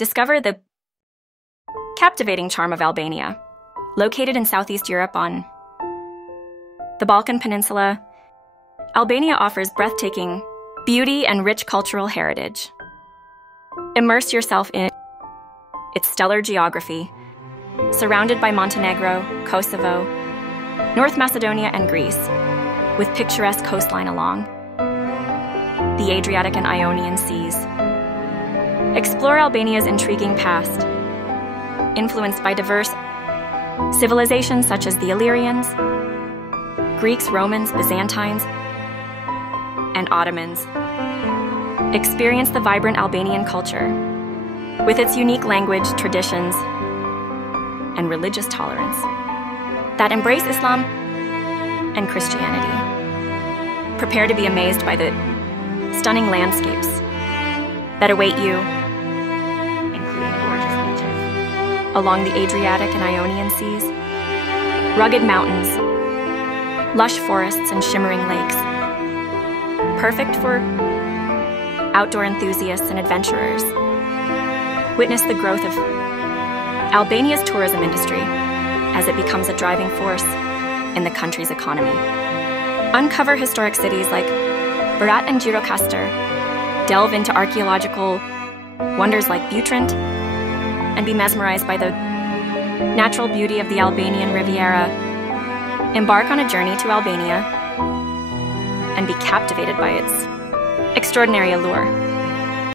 discover the captivating charm of Albania. Located in Southeast Europe on the Balkan Peninsula, Albania offers breathtaking beauty and rich cultural heritage. Immerse yourself in its stellar geography, surrounded by Montenegro, Kosovo, North Macedonia, and Greece, with picturesque coastline along the Adriatic and Ionian Seas. Explore Albania's intriguing past, influenced by diverse civilizations such as the Illyrians, Greeks, Romans, Byzantines, and Ottomans. Experience the vibrant Albanian culture, with its unique language, traditions, and religious tolerance that embrace Islam and Christianity. Prepare to be amazed by the stunning landscapes that await you, including gorgeous beaches along the Adriatic and Ionian Seas, rugged mountains, lush forests, and shimmering lakes. Perfect for outdoor enthusiasts and adventurers. Witness the growth of Albania's tourism industry as it becomes a driving force in the country's economy. Uncover historic cities like Berat and Gjirokastër, delve into archaeological wonders like Butrint, and be mesmerized by the natural beauty of the Albanian Riviera. Embark on a journey to Albania and be captivated by its extraordinary allure.